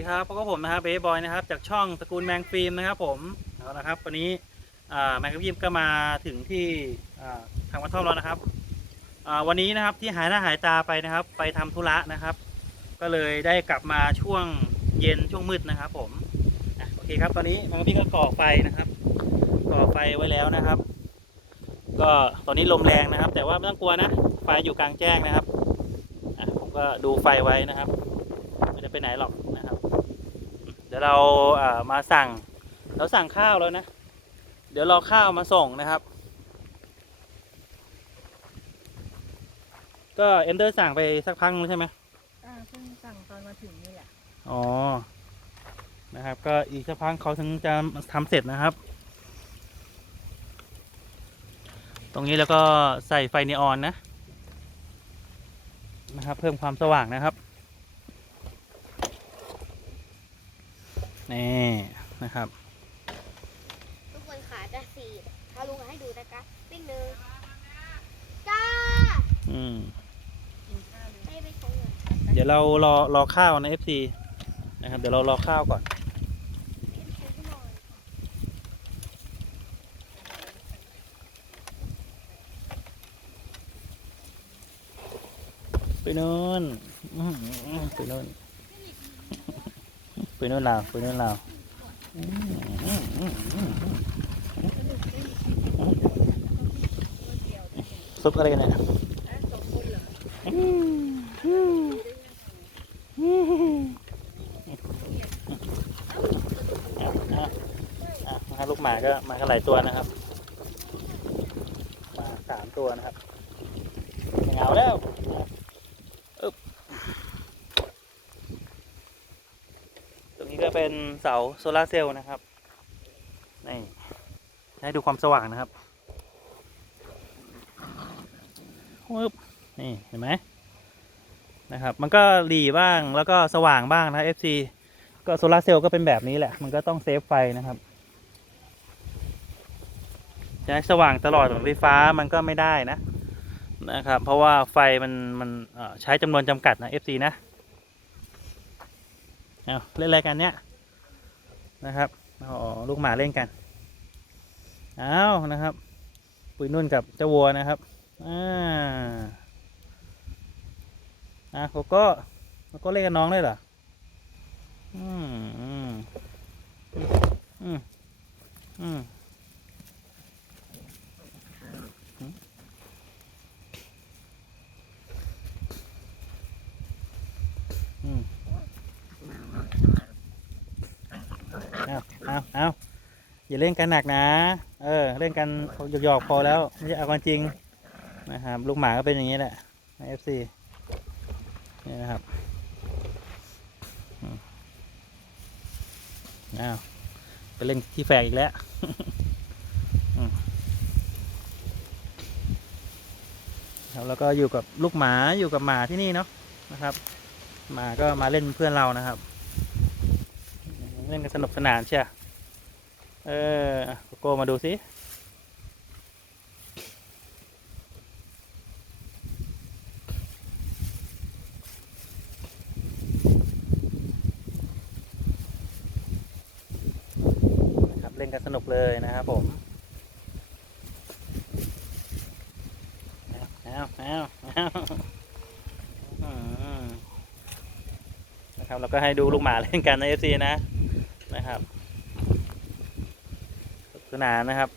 ดีครับพบกับผมนะครับเบย์บอยนะครับจากช่องตระกูลแมงฟิล์มนะครับ ผมเอาละครับ วันนี้แมงกะพริมก็มาถึงที่ทางวัดท่อมแล้วนะครับวันนี้นะครับที่หายหน้าหายตาไปนะครับ ไปทำธุระนะครับ ก็เลยได้กลับมาช่วงเย็นช่วงมืดนะครับ ผมอโอเคครับตอนนี้แมงกะพริมก็ก่อไฟนะครับ ก่อไฟไว้แล้วนะครับ ก็ตอนนี้ลมแรงนะครับ แต่ว่าไม่ต้องกลัวนะไฟอยู่กลางแจ้งนะครับผมก็ดูไฟไว้นะครับไม่ได้ไปไหนหรอกนะ เดี๋ยวเราเอ่อมาสั่งเราสั่งข้าวแล้วนะ เดี๋ยวรอข้าวมาส่งนะครับ ก็เอ็มเดอร์สั่งไปสักพักนึงใช่ไหมอ่าเพิ่งสั่งตอนมาถึงนี่แหละ อ๋อ นะครับ ก็อีกสักพักเขาถึงจะทำเสร็จนะครับ ตรงนี้แล้วก็ใส่ไฟนีออนนะ นะครับ เพิ่มความสว่างนะครับ นี่นะครับ ทุกคนขาจะสีดถ้าลุงให้ดูนะคะปิ้งหนึ่งจ้าอืมกินข้าวเลยให้ไปชงเลยเดี๋ยวเรารอรอข้าวนะ FC นะครับ เดี๋ยวเรารอข้าวก่อนไปนู่นอื้อหือไปนู่นไปนู่นลาวไปนู่นลาวซุปอะไรกันเนี่ยลูกหมาก็มากันหลายตัวนะครับ มาสามตัวนะครับเหงาแล้ว ตรงนี้ก็ เป็นเสาโซลาร์เซลล์นะครับ นี่ให้ดูความสว่างนะครับปึ๊บนี่เห็นไหมนะครับ มันก็หลีบ้างแล้วก็สว่างบ้างนะ FC ก็โซลาร์เซลล์ก็เป็นแบบนี้แหละ มันก็ต้องเซฟไฟนะครับจะให้สว่างตลอดเหมือนไฟฟ้ามันก็ไม่ได้นะนะครับ เพราะว่าไฟมันมันใช้จำนวนจำกัดนะ FC นะ เอาเล่นอะไรกันเนี่ย นะครับอ๋อลูกหมาเล่นกันเอาวนะครับ ปุยนุ่นกับเจ้าวัวนะครับอ่าอะโกโก้โกโก้เล่นกับน้องเลยเหรออืมอืมอืมอืมอืมอืม เอาเอาเอา อย่าเล่นกันหนักนะ เออ เล่นกันหยอกๆพอแล้วไม่ใช่เอากันจริงนะครับลูกหมาก็เป็นอย่างนี้แหละในเอฟซีนี่นะครับอ้าวไปเล่นที่แฝกอีกแล้วครับแล้วก็อยู่กับลูกหมาอยู่กับหมาที่นี่เนาะนะครับ หมาก็มาเล่นเป็นเพื่อนเรานะครับ เล่นกันสนุกสนานเชียว เออโกโก้มาดูสินะครับเล่นกันสนุกเลยนะครับผมเอาเอาเอาอืมนะครับเราก็ให้ดูลูกหมาเล่นกันในเอฟซีนะนะครับ สนานนะครับ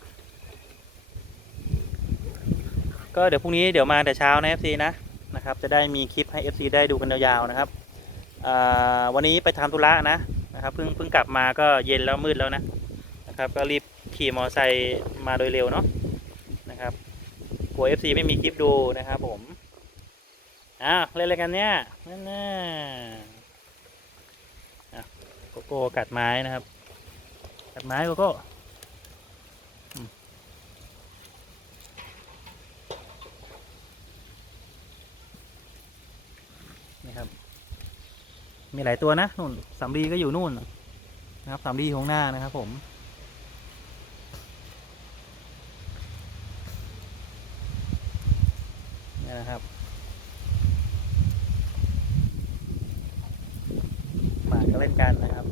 ก็เดี๋ยวพรุ่งนี้เดี๋ยวมาแต่เช้านะ FC นะนะครับ จะได้มีคลิปให้ FC ได้ดูกันยาวๆนะครับวันนี้ไปทำธุระนะนะครับเพิ่งเพิ่งกลับมาก็เย็นแล้วมืดแล้วนะนะครับ ก็รีบขี่มอเตอร์ไซค์มาโดยเร็วเนาะนะครับกลัว FC ไม่มีคลิปดูนะครับผมอ้าวเล่นอะไรกันเนี่ยนั่นน่ะโกโก้กัดไม้นะครับ กัดไม้โกโก้ ครับ มีหลายตัวนะนู่นสามดีก็อยู่นู่นนะครับสามดีของหน้านะครับ ผม นี่นะครับหมาก็เล่นกันนะครับ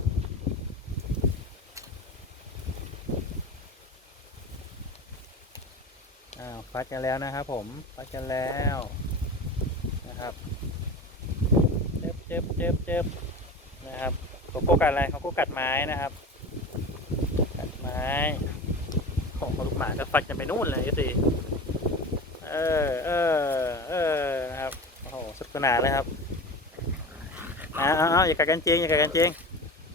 อ้าวฟัดกันแล้วนะครับผมฟัดกันแล้วนะครับ จ็บเจ็บเจ็บเจ็บนะครับโกโก้กัดอะไรเขาโก้กัดไม้นะครับ กัดไม้ของลูกหมาก็ฟัดกันไปนู่นเลยสิเออเออเออนะครับโอ้โหสนุกสนานเลยครับเอาเอาเอาอย่ากัดกันจริงอย่ากัดกันจริง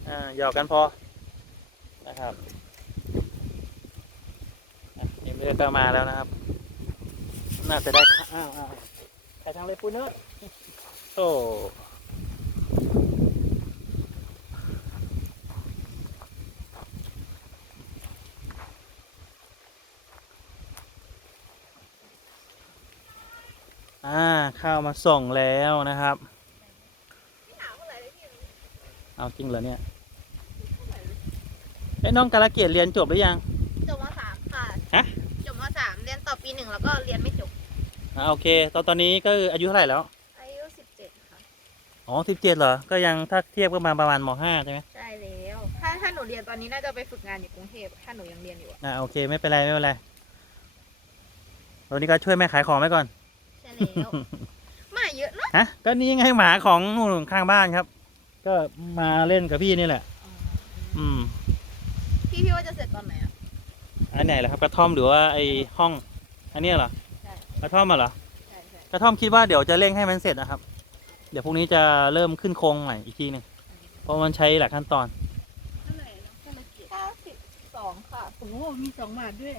อ่าหยอกกันพอนะครับอะนี่เลือก็มาแล้วนะครับ น่าจะได้อ้าวอ้าวใครทางเลยปูเนอะโอ้อ่า ข้าวมาส่งแล้วนะครับ เอาจริงเหรอเนี่ยไอ้ยน้องกาลเกียรติเรียนจบหรือยัง จบมสามค่ะ ฮะ จบมสามเรียนต่อปีหนึ่งแล้วก็เรียนไม่จบอ่าโอเค ตอนตอนนี้ก็คืออายุเท่าไหร่แล้ว อายุสิบเจ็ดค่ะ อ๋อสิบเจ็ดเหรอ ก็ยังถ้าเทียบก็มาประมาณมห้าใช่ไหมใช่แล้ว ถ้าถ้าหนูเรียนตอนนี้น่าจะไปฝึกงานอยู่กรุงเทพถ้าหนูยังเรียนอยู่อะอ่าโอเค ไม่เป็นไรไม่เป็นไรตอนนี้ก็ช่วยแม่ขายของไว้ก่อนใช่ แล้วมาเยอะเนอะฮะก็นี่ไงหมาของนู่นข้างบ้านครับ ก็มาเล่นกับพี่นี่แหละ อืม พี่พี่ว่าจะเสร็จตอนไหนอะ อันไหนล่ะครับกระท่อมหรือว่าไอห้อง อันเนี้ยเหรอใช่ กระท่อมมาเหรอใช่ใช่กระท่อมคิดว่าเดี๋ยวจะเร่งให้มันเสร็จนะครับ เดี๋ยวพรุ่งนี้จะเริ่มขึ้นโครงใหม่อีกทีหนึงเพราะมันใช้หลายขั้นตอน เท่าไหร่แล้วก็ละเกียดเก้าสิบสองค่ะ โอ้โหมีสองบาทด้วย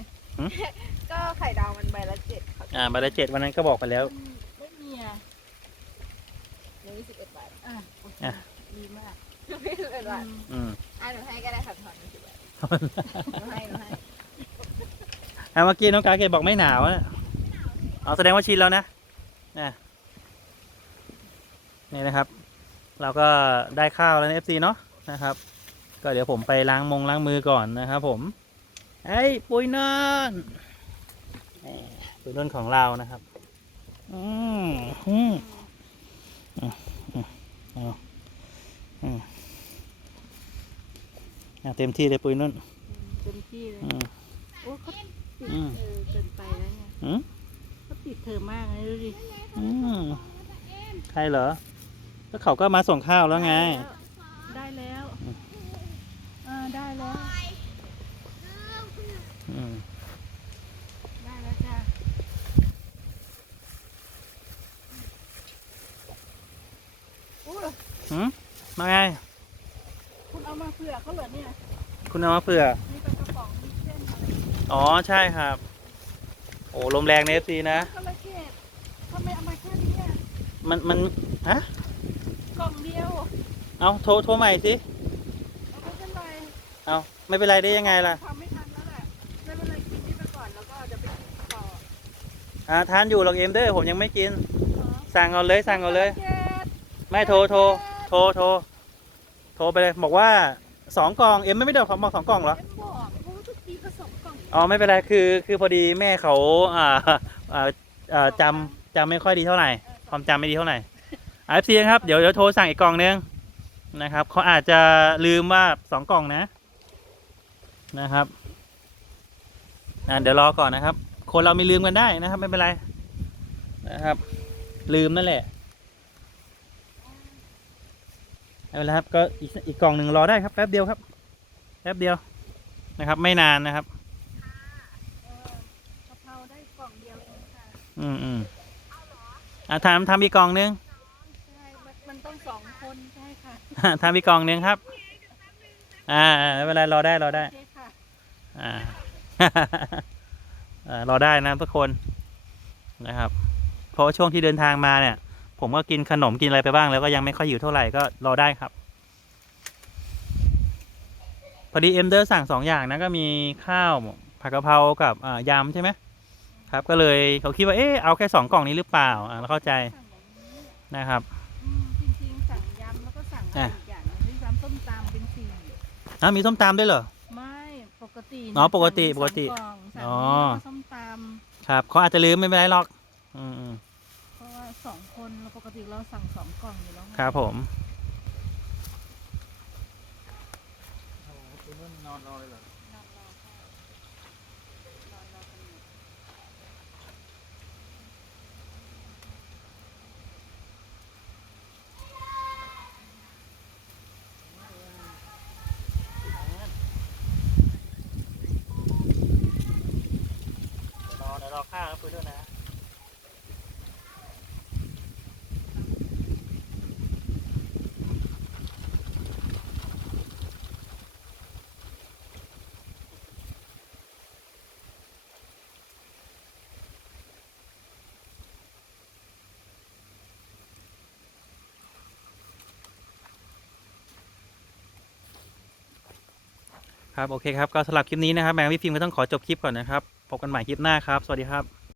ก็ไข่ดาวมันใบละเจ็ดค่ะอ่าบาร์เจ็ดวันนั้นก็บอกไปแล้วมันไม่มีอะหนูสิบเอ็ดบาทอะโอเคอะ ดีมากไม่สิบเอ็ดบาทอืมอะหนูให้ก็ได้ค่ะถอนหนูสิบบาทหนูให้หนูให้อะเมื่อกี้น้องกาเกตบอกไม่หนาวนะเอาแสดงว่าชินแล้วนะอะนี่นะครับ เราก็ได้ข้าวแล้วใน FC เนาะนะครับ ก็เดี๋ยวผมไปล้างมงล้างมือก่อนนะครับผม ไอ้ยปุยนอนนี่ปุยนอนของเรานะครับอืมอืมอืมอืมเอาอืมอะเต็มที่เลยปุยนุ่นเต็มที่เลยอืมโอ้เขาติดอืมเออเกินไปแล้วเนี่ยอืมเขาติดเธอมากเลยดูดิอืมใครเหรอก็เขาก็มาส่งข้าวแล้วไง ได้แล้วอ่าได้แล้วอืม ได้แล้วจ้าอู้หืมมาไง คุณเอามาเผื่อเขาเหรอเนี่ย คุณเอามาเผื่อ มีปลากระป๋องมีเส้นอะไรอ๋อ ใช่ครับ โอ้ลมแรงในเอฟซีนะ ก็ละเกดทำไมเอามาแค่นี้อะมันมันฮะ กล่องเดียวเอาโทรโทรใหม่สิ เอาไม่เป็นไรเอาไม่เป็นไรได้ยังไงล่ะทำ อ่าทานอยู่หรอกเอ็มเด้อผมยังไม่กินเหรอสั่งเอาเลยสั่งเอาเลยเกดไม่โทรโทรโทรโทรโทรไปเลยบอกว่าสองกล่องเอ็มไม่ไม่ได้บอกบอกสองกล่องเหรอเอ็มบอกเพราะว่าทุกทีก็สองกล่องอ๋อไม่เป็นไรคือคือพอดีแม่เขาอ่าอ่าอ่าจำจำไม่ค่อยดีเท่าไหร่ความจำไม่ดีเท่าไหร่ไอฟซีครับเดี๋ยวเดี๋ยวโทรสั่งอีกกล่องนึงนะครับเขาอาจจะลืมว่าสองกล่องนะนะครับอ่าเดี๋ยวรอก่อนนะครับ คนเรามีลืมกันได้นะครับ ไม่เป็นไรนะครับ ลืมนั่นแหละเอาละครับ ก็อีกอีกกล่องหนึ่งรอได้ครับแป๊บเดียวครับแป๊บเดียวนะครับ ไม่นานนะครับเออกะเพราได้กล่องเดียวเองค่ะอืมอืมอ่าทำทำอีกกล่องนึงใช่มันมันต้องสองคนใช่ค่ะทำอีกกล่องหนึ่งครับ อ่าอ่าไม่เป็นไรรอได้รอได้ โอเคค่ะ อ่าอ่า รอได้นะทุกคนนะครับ เพราะว่าช่วงที่เดินทางมาเนี่ย ผมก็กินขนมกินอะไรไปบ้าง แล้วก็ยังไม่ค่อยหิวเท่าไหร่ก็รอได้ครับ พอดีเอ็มเดอร์สั่งสองอย่างนะก็มีข้าวผัดกะเพรากับอ่ายำใช่ไหมครับ ก็เลยเขาคิดว่าเอ๊ะเอาแค่สองกล่องนี้หรือเปล่าอ่าเราเข้าใจสั่งอย่างนี้นะครับอืมจริงๆสั่งยำแล้วก็สั่งอะไรอะอีกอย่างหนึงด้วยซ้ำส้มตำเป็นสี่อะมีส้มตำด้วยเหรอไม่ปกติอ๋อปกติสั่งปกติสองล่องสั่งอ๋อนี้แล้วก็ส้มต ครับเขาอาจจะลืมไม่เป็นไรหรอก อืมอืมำเพราะว่าสองคนเราปกติเราสั่งสองกล่องอยู่แล้วไง ครับผม อนรอเลยเหรอน อนรอข้าวนอนรอกันอยู่ เดี๋ยวรอเดี๋ยวรอข้าวแล้ว คุยด้วยนะครับ โอเคครับ ก็สำหรับคลิปนี้นะครับ แมงวิฟิล์มก็ต้องขอจบคลิปก่อนนะครับ พบกันใหม่คลิปหน้าครับ สวัสดีครับ